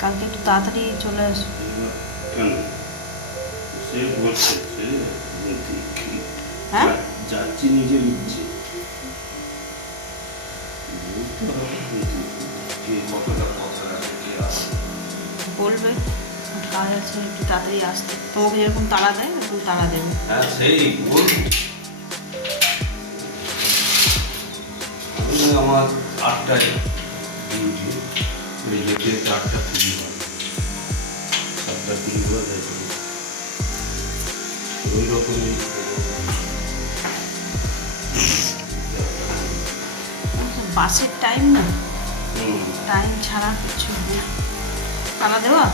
কালকে একটু তাড়াতাড়ি চলে আসো। কেন সে বলছে হ্যাঁ যাচ্ছি নিজে নিচ্ছে কতটা কথা আছে কে আসবে বলবে কাজ আছে একটু তাড়াতাড়ি আসতে, তোমাকে যেরকম তাড়া দেয় এরকম তাড়া দেবে। হ্যাঁ সেই বল আমার 8টায় ডিউটি এই যে 8টা থেকে 7টা 3 ঘন্টা যাই ওই রকমই বাসের টাইম না, টাইম ছাড়া কিছু নেই। তাড়া দেওয়া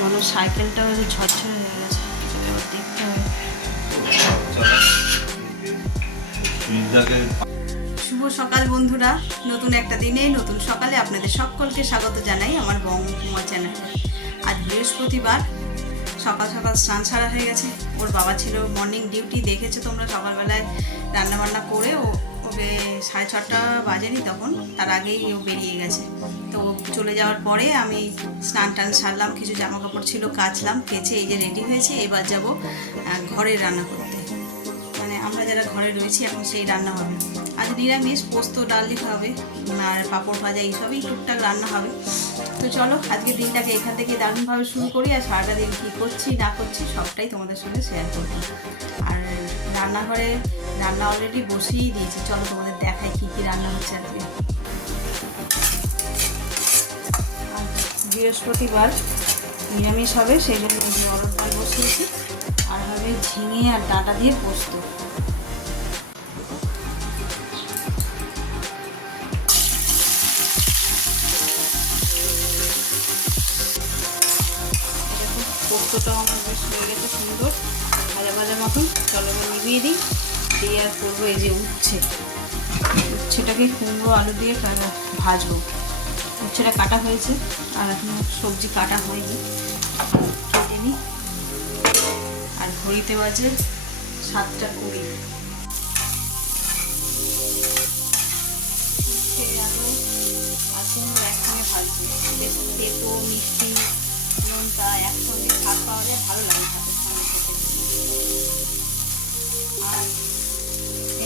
মনে সাইকেলটা হয়তো ঝরঝরে হয়ে গেছে, এবার দেখতে হবে। শুভ সকাল বন্ধুরা, নতুন একটা দিনে নতুন সকালে আপনাদের সকলকে স্বাগত জানাই আমার বঙ্গকুমার চ্যানেলে। আজ বৃহস্পতিবার, সকাল সকাল স্নান ছাড়া হয়ে গেছে। ওর বাবা ছিল মর্নিং ডিউটি, দেখেছো তোমরা সকালবেলায় রান্নাবান্না করে ওকে 6:30 বাজেনি তখন, তার আগেই ও বেরিয়ে গেছে। তো চলে যাওয়ার পরে আমি স্নান টান সারলাম, কিছু জামা কাপড় ছিল কাচলাম, কেচে এই যে রেডি হয়েছে। এবার যাব ঘরের রান্না করতে, মানে আমরা যারা ঘরে রয়েছি এখন সেই রান্না হবে। আজ নিরামিষ, পোস্ত ডালই হবে আর পাঁপড় ভাজা এইসবই টুকটাক রান্না হবে। তো চলো আজকে দিনটাকে এখান থেকে দারুণভাবে শুরু করি, আর সারাটা দিন কী করছি না করছি সবটাই তোমাদের সঙ্গে শেয়ার করবো। আর রান্নাঘরে রান্না অলরেডি বসিয়েই দিয়েছি, চলো তোমাদের দেখাই কী কী রান্না হচ্ছে আজকে। বৃহস্পতিবার নিরামিষ হবে, সেই জন্য অরড় ডাল বসিয়েছি, আর হবে ঝিঙে আর ডাঁটা দিয়ে পোস্ত। পোস্তটাও আমার বেশ হয়ে গেছে সুন্দর ভাজা ভাজা মতন। চলো আমি নিভিয়ে দিই, দিয়ে আর করবো এই যে উচ্ছেটাকে কুমড়ো আলু দিয়ে ভাজবো। উচ্ছেটা কাটা হয়েছে আর এখনো সবজি কাটা হয়নি, কেটে নিই। আর ঘড়িতে বাজে 7:20। উচ্ছে আলু আর কুমড়ো একসঙ্গে ভাজবো, বেশ তেতো মিষ্টি নোনটা একসঙ্গে ভাত পাওয়া যায়, ভালো লাগে ভাতের সঙ্গে খেতে। আর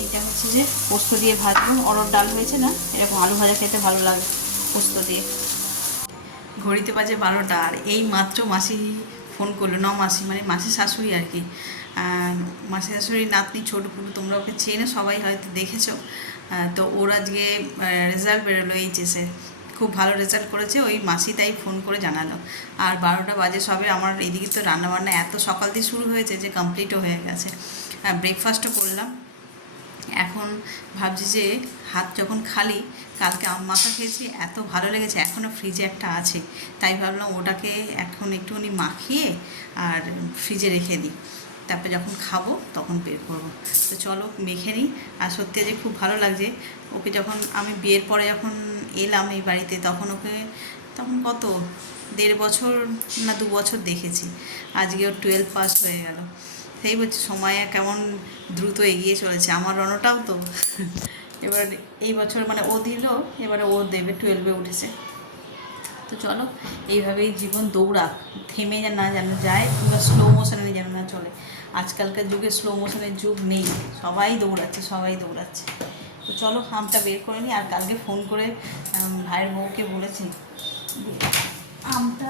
এইটা হচ্ছে যে পোস্ত দিয়ে ভাজবো, অরড় ডাল হয়েছে না, এরকম আলু ভাজা খেতে ভালো লাগে পোস্ত দিয়ে। ঘড়িতে বাজে 12টা, আর এই মাত্র মাসি ফোন করলো, মাসি মানে মাসির শাশুড়ি আর কি। মাসির শাশুড়ির নাতনি ছোটপুরু, তোমরা ওকে চেনো সবাই, হয়তো দেখেছো। তো ওর আজকে রেজাল্ট বেরোলো এইচএসে, খুব ভালো রেজাল্ট করেছে, ওই মাসি তাই ফোন করে জানালো। আর 12টা বাজে সবে, আমার এদিকে তো রান্নাবান্না এত সকাল দিয়ে শুরু হয়েছে যে কমপ্লিটও হয়ে গেছে। ব্রেকফাস্টও করলাম। এখন ভাবছি যে হাত যখন খালি, কালকে আম মাখা খেয়েছি, এত ভালো লেগেছে, এখনও ফ্রিজে একটা আছে, তাই ভাবলাম ওটাকে এখন একটুখানি মাখিয়ে আর ফ্রিজে রেখে দিই, তারপরে যখন খাবো তখন বের করবো। তো চলো মেখে নিই। আর সত্যি আজকে খুব ভালো লাগছে। ওকে যখন আমি বিয়ের পরে যখন এলাম এই বাড়িতে, তখন কত 1.5 বছর না 2 বছর দেখেছি, আজকে ওর 12 পাস হয়ে গেল। সেই বলছে সময় কেমন দ্রুত এগিয়ে চলেছে, আমার রণটাও তো। এবার এই বছর মানে ও দিল, এবারে ও দেবে, 12-এ উঠেছে। তো চলো এইভাবেই জীবন দৌড়াক, থেমে না যেন যায়, কিংবা স্লো মোশনে যেন না চলে। আজকালকার যুগে স্লো মোশনের যুগ নেই, সবাই দৌড়াচ্ছে। তো চলো আমটা বের করে নিই। আর কালকে ফোন করে ভাইয়ের বউকে বলেছি আমটা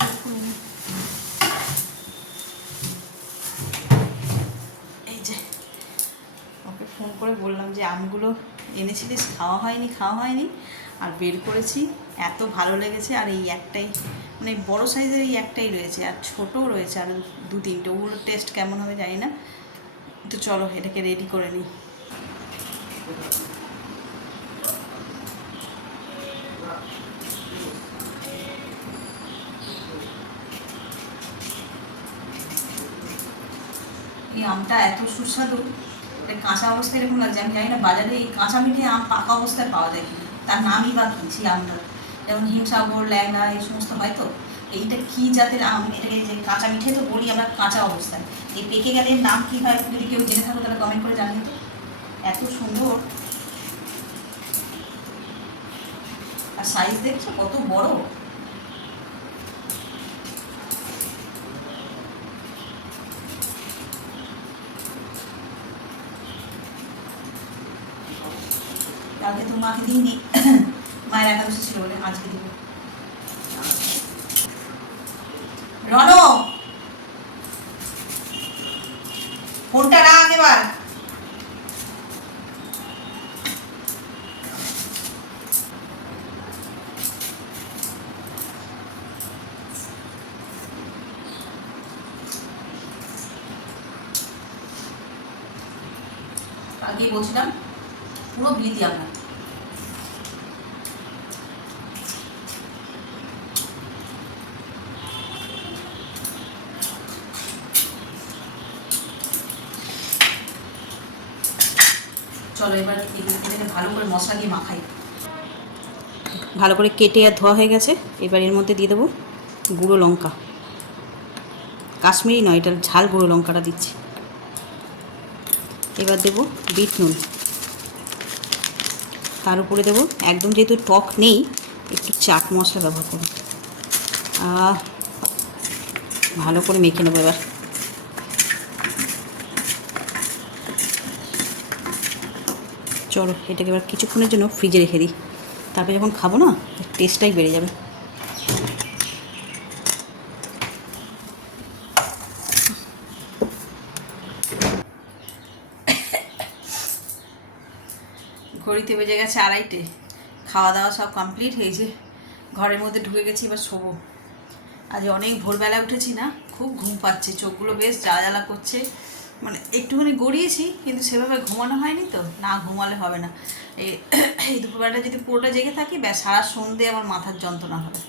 বের করে নিই। এই যে ওকে ফোন করে বললাম যে আমগুলো এনেছিলিস, খাওয়া হয়নি, আর বের করেছি, এত ভালো লেগেছে। আর এই একটাই, মানে বড় সাইজের এই একটাই রয়েছে, আর ছোটও রয়েছে আর 2-3টে, ওগুলোর টেস্ট কেমন হবে জানি না। তো চলো এটাকে রেডি করে নিই। এই আমটা এত সুস্বাদু, কাঁচা অবস্থায় এরকম লাগছে, আমি জানি না বাজারে এই কাঁচা মিঠে আম পাকা অবস্থায় পাওয়া যায় কিনা, তার নামই বা কী সেই আমটা, যেমন হিমসাগর, ল্যাংড়া এই সমস্ত হয়। তো এইটা কী জাতের আম, এটাকে যে কাঁচা মিঠে তো বলি আমরা কাঁচা অবস্থায়, এই পেকে গেলে নাম কী হয়, যদি কেউ জেনে থাকো তাহলে কমেন্ট করে জানিয়ে তো। এত সুন্দর, আর সাইজ দেখছো কত বড়। কালকে তো মাকে দিইনি, মায়ের একাদশী ছিল বলে, আজকে দিব। রণ, ফোনটা রাখ এবার। আগে বলছিলাম পুরো বিলিতি আপনার। চলো এবার এগুলোকে ভালো করে মশলা দিয়ে মাখাই। ভালো করে কেটে আর ধোয়া হয়ে গেছে। এবার এর মধ্যে দিয়ে দেবো গুঁড়ো লঙ্কা, কাশ্মীরি নয়, এটা ঝাল গুঁড়ো লঙ্কাটা দিচ্ছি। এবার দেবো বিট নুন, তার উপরে দেবো একদম, যেহেতু টক নেই, একটু চাট মশলা ব্যবহার করব। ভালো করে মেখে নেবো এবার। চলো এটাকে এবার কিছুক্ষণের জন্য ফ্রিজে রেখে দিই, তারপরে যখন খাবো না টেস্টটাই বেড়ে যাবে। ঘড়িতে বেজে গেছে 2:30, খাওয়া দাওয়া সব কমপ্লিট হয়েছে, ঘরের মধ্যে ঢুকে গেছি, এবার শোবো। আজ অনেক ভোরবেলা উঠেছি না, খুব ঘুম পাচ্ছে, চোখগুলো বেশ জ্বালা জ্বালা করছে, মানে একটুখানি গড়িয়েছি কিন্তু সেভাবে ঘুমানো হয়নি, তো না ঘুমালে হবে না। এই দুপুরবেলাটা যদি পুরোটা জেগে থাকি, ব্যাস সারা সন্ধে আমার মাথার যন্ত্রণা হবে।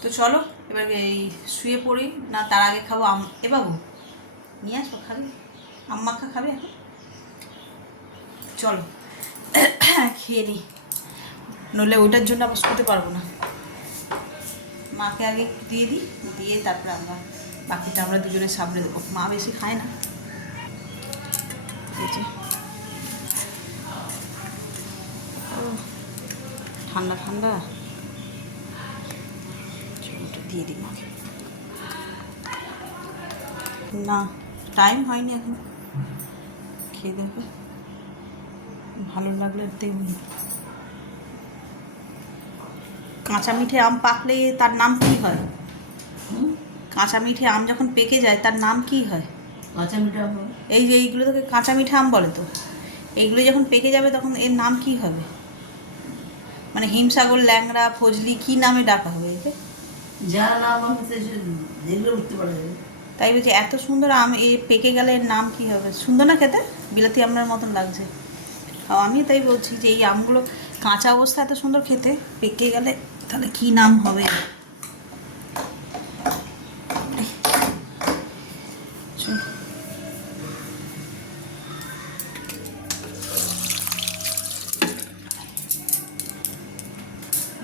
তো চলো এবার এই শুয়ে পড়ি, না তার আগে খাবো এ বাবু নিয়ে আসবো, খাবি আম্মাখা খাবে এখন? চলো খেয়ে নিই, নইলে ওইটার জন্য আবার শুতে পারবো না। মাকে আগে দিয়ে দিই, দিয়ে তারপরে আমরা বাকিটা আমরা দুজনে সাবড়ে দেবো। মা বেশি খায় না। ঠান্ডা ঠান্ডা, ওটা দিয়ে দিই মাকে। না টাইম হয়নি এখন, খেয়ে দেখবে, ভালো লাগলে দেখুন। কাঁচা মিঠে আম পাকলে তার নাম কি হয়? কাঁচা মিঠে আম যখন পেকে যায় তার নাম কি হয়? কাঁচা মিঠা আম। এই যে এইগুলো তোকে কাঁচা মিঠে আম বলে, তো এইগুলো যখন পেকে যাবে তখন এর নাম কি হবে? মানে হিমসাগর, ল্যাংড়া, ফজলি, কি নামে ডাকা হবে একে? যা নাম আমি দেখলে উঠতে পারে। তাই বলছি এত সুন্দর আম এ পেকে গেলে এর নাম কি হবে? সুন্দর না খেতে, বিলাতি আমটার মতন লাগছে। আমি তাই বলছি যে এই আমগুলো কাঁচা অবস্থা এত সুন্দর খেতে, পেকে গেলে তাহলে কি নাম হবে?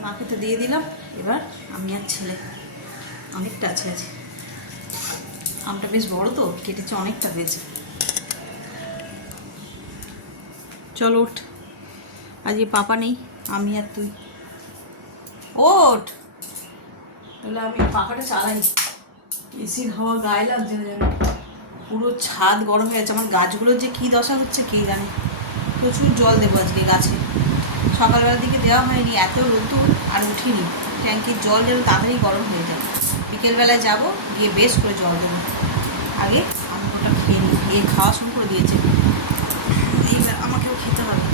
মাকে তো দিয়ে দিলাম, এবার আমি আর ছেলে অনেকটা আছে। আমটা বেশ বড় তো, কেটেছে অনেকটা হয়েছে। চলো ওঠ, আজকে পাপা নেই, আমি আর তুই। ওঠ, তাহলে আমি পাখাটা চালাই, এসির হাওয়া গায়ে লাগছে না যেন, পুরো ছাদ গরম হয়ে যাচ্ছে। আমার গাছগুলোর যে কী দশা হচ্ছে কে জানে। প্রচুর জল দেবো আজকে গাছে, সকালবেলার দিকে দেওয়া হয়নি, এত রোদ্দুর আর উঠিনি। ট্যাঙ্কির জল যেন তাড়াতাড়ি গরম হয়ে যায়। বিকেলবেলায় যাবো, গিয়ে বেশ করে জল দেবো। আগে আমি ওটা খেয়ে নিই, খেয়ে খাওয়া শুরু করে দিয়েছে, এইবার আমাকেও খেতে হবে।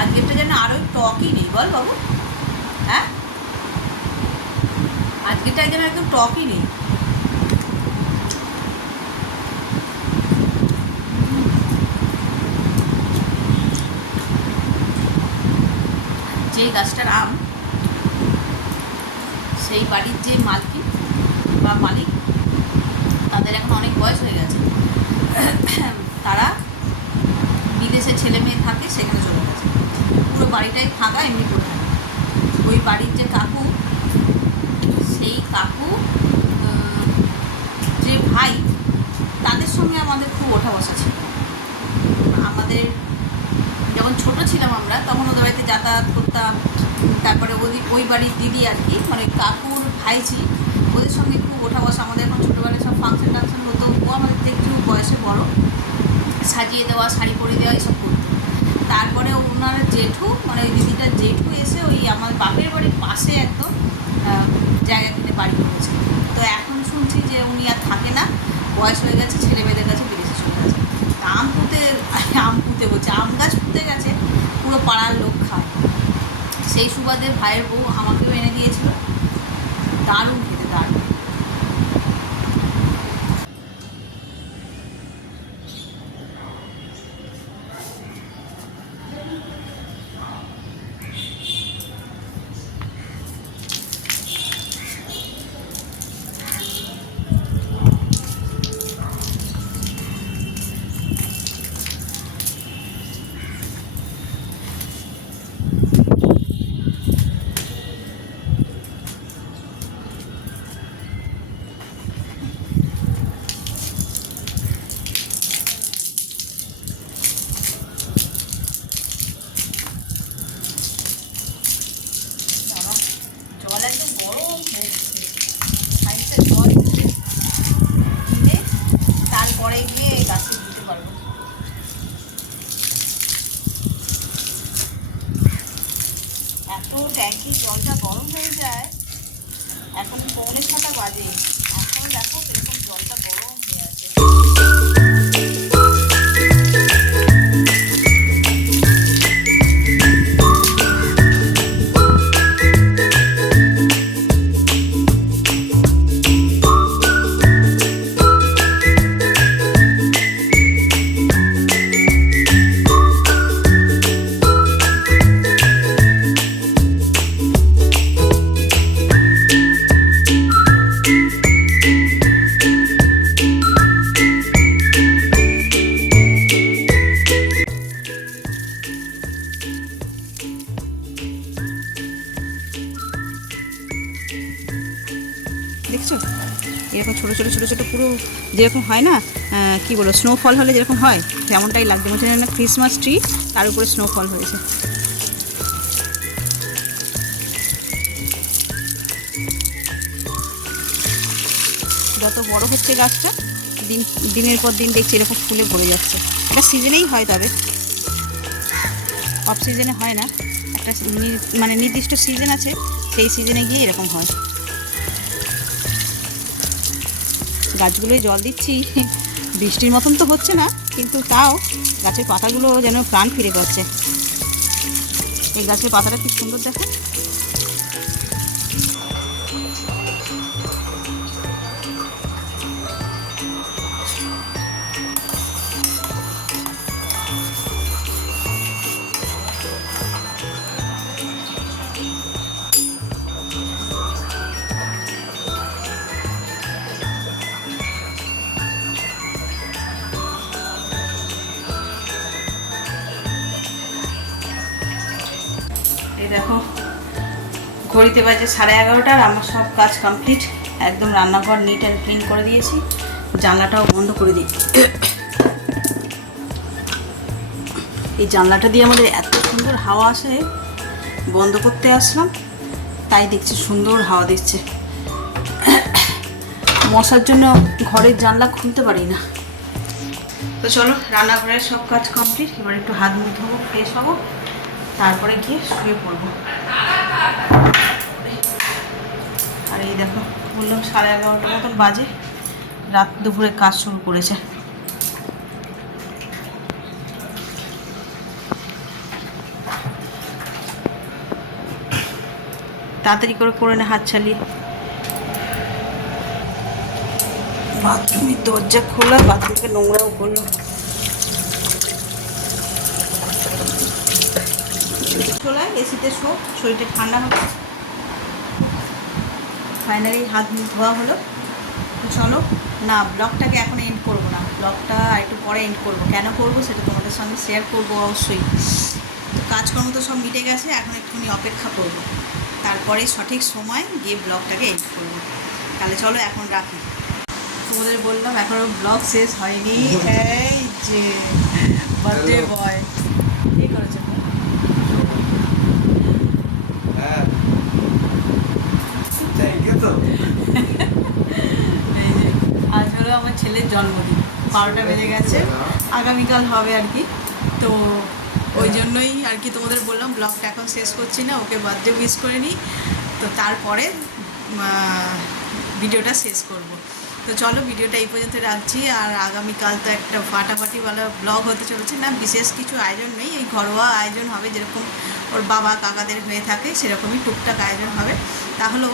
আজকেরটা যেন আরও টকই নেই, বল বাবু, হ্যাঁ আজকেরটা যেন একদম টকই নেই। যে গাছটার আম, সেই বাড়ির যে মালকিন বা মালিক, তাদের এখন অনেক বয়স হয়ে গেছে, তারা বিদেশে ছেলে মেয়ে থাকে, সেখানে চলে গেছে, পুরো বাড়িটাই ফাঁকা এমনি করে থাকে। ওই বাড়ির যে কাকু, সেই কাকু সঙ্গে আমাদের খুব ওঠা বসা ছিল। আমাদের যখন ছোট ছিলাম আমরা তখন ওদের বাড়িতে যাতায়াত করতাম। তারপরে ওই বাড়ির দিদি আর কি, মানে কাকুর ভাইঝি, ওদের সঙ্গে খুব ওঠা বসা। আমাদের এখন ছোটোবেলায় সব ফাংশন টাংশন হতো, ও আমাদের থেকে একটু বয়সে বড়, সাজিয়ে দেওয়া, শাড়ি পরিয়ে দেওয়া এইসব করতো। তারপরে ওনার জেঠু, মানে ওই দিদিটার জেঠু এসে ওই আমার বাপের বাড়ির পাশে একদম জায়গা কিনে বাড়ি করেছে। তো এখন শুনছি যে উনি আর থাকে না, বয়স হয়ে গেছে, ছেলে মেয়েদের কাছে বিদেশে চলে গেছে। আম পুঁতে বলছে, আম গাছ পুঁতে গেছে, পুরো পাড়ার লোক খায়। সেই সুবাদে ভাইয়ের বউ আমাকেও এনে দিয়েছিল, দারুণ খেতে, দারুণ। জল একদম গরম হয়ে গেছে, খানিকটা জল দিলে তারপরে গিয়ে গাছে দিতে পারবো। এত ট্যাঙ্কির জলটা গরম হয়ে যায়। এখন 6:45 বাজে, এখনো দেখো সেরকম জলটা গরম হয়ে আছে। দেখছো এরকম ছোটো ছোটো ছোটো ছোটো পুরো যেরকম হয় না, কি বলো, স্নোফল হলে যেরকম হয় তেমনটাই লাগছে। মনে হচ্ছে না ক্রিসমাস ট্রি, তার উপরে স্নোফল হয়েছে। যত বড় হচ্ছে গাছটা, দিনের পর দিন দেখছি এরকম ফুলে ভরে যাচ্ছে। এটা সিজনেই হয়, তবে অফ সিজনে হয় না। একটা মানে নির্দিষ্ট সিজন আছে, সেই সিজনে গিয়ে এরকম হয়। গাছগুলোয় জল দিচ্ছি, বৃষ্টির মতন তো হচ্ছে না, কিন্তু তাও গাছের পাতাগুলো যেন প্রাণ ফিরে পাচ্ছে। এই গাছের পাতাটা কি সুন্দর দেখো। এই দেখো ঘড়িতে বাজে 11:30, আর আমার সব কাজ কমপ্লিট। একদম রান্নাঘর নিট অ্যান্ড ক্লিন করে দিয়েছি, জানলাটাও বন্ধ করে দিই। এই জানলাটা দিয়ে আমাদের এত সুন্দর হাওয়া আসে, বন্ধ করতে আসলাম তাই দেখছি সুন্দর হাওয়া দিচ্ছে। মশার জন্য ঘরের জানলা খুলতে পারি না। তো চলো, রান্নাঘরের সব কাজ কমপ্লিট। এবার একটু হাত মুখ ধোবো, ফ্রেশ হবো, তারপরে গিয়ে শুয়ে পড়বো। আর এই দেখো বললাম 11:30 মতন বাজে, রাত দুপুরে কাজ শুরু করেছে। তাড়াতাড়ি করে না হাত ছাড়িয়ে। বাথরুমের দরজা খোলা, বাথরুমকে নোংরাও করলো। চলে এসিতে শো, শরীরটা ঠান্ডা হচ্ছে। ফাইনালি হাত মুখ ধোয়া হলো। চলো না, ব্লগটাকে এখন এন্ড করবো না, ব্লগটা একটু পরে এন্ড করবো। কেন করবো সেটা তোমাদের সঙ্গে শেয়ার করবো অবশ্যই। তো কাজকর্ম তো সব মিটে গেছে, এখন একটুখানি অপেক্ষা করবো, তারপরে সঠিক সময় গিয়ে ব্লগটাকে এন্ড করবো। তাহলে চলো এখন রাখি। তোমাদের বললাম এখনো ব্লগ শেষ হয়নি। এই যে বার্থডে বয় কি করেছে হ্যাঁ থ্যাংক ইউ তো এই যে আজ হলো আমার ছেলের জন্মদিন, 12টা বেজে গেছে, আগামীকাল হবে আর কি। তো ওই জন্যই আর কি তোমাদের বললাম ব্লগটা এখন শেষ করছি না, ওকে বার্থডে উইশ করে নিই, তো তারপরে ভিডিওটা শেষ করব। তো চলো ভিডিওটা এই পর্যন্ত রাখছি। আর আগামীকাল তো একটা ফাটাফাটিওয়ালা ব্লগ হতে চলেছে, না বিশেষ কিছু আয়োজন নেই, এই ঘরোয়া আয়োজন হবে যেরকম ওর বাবা কাকাদের হয়ে থাকে সেরকমই টুকটাক আয়োজন হবে। তাহলেও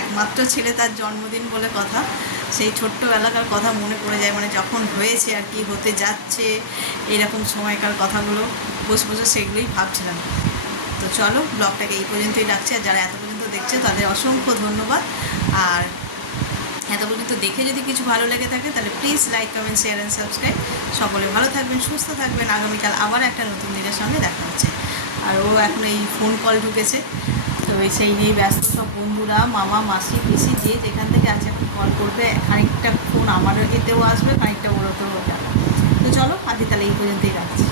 একমাত্র ছেলে, তার জন্মদিন বলে কথা, সেই ছোট্টবেলাকার কথা মনে পড়ে যায়, মানে যখন হয়েছে আর কি হতে যাচ্ছে এইরকম সময়কার কথাগুলো বসে বসে সেগুলোই ভাবছিলাম। তো চলো ব্লগটাকে এই পর্যন্তই রাখছি। আর যারা এত পর্যন্ত দেখছে তাদের অসংখ্য ধন্যবাদ। আর এত পর্যন্ত দেখে যদি কিছু ভালো লেগে থাকে তাহলে please like, comment, share and subscribe. সকলে ভালো থাকবেন, সুস্থ থাকবেন। আগামীকাল আবার একটা নতুন দিনের সঙ্গে দেখা হচ্ছে। আর ও এখন এই ফোন কল ঢুকেছে, তো সেই নিয়েই ব্যস্ত। সব বন্ধুরা, মামা, মাসি, পিসি যে যেখান থেকে আছে এখন কল করবে, খানিকটা ফোন আমার এতেও আসবে, খানিকটা ওর ওতেও যাবে। তো চলো আজকে তাহলে এই পর্যন্তই রাখছি।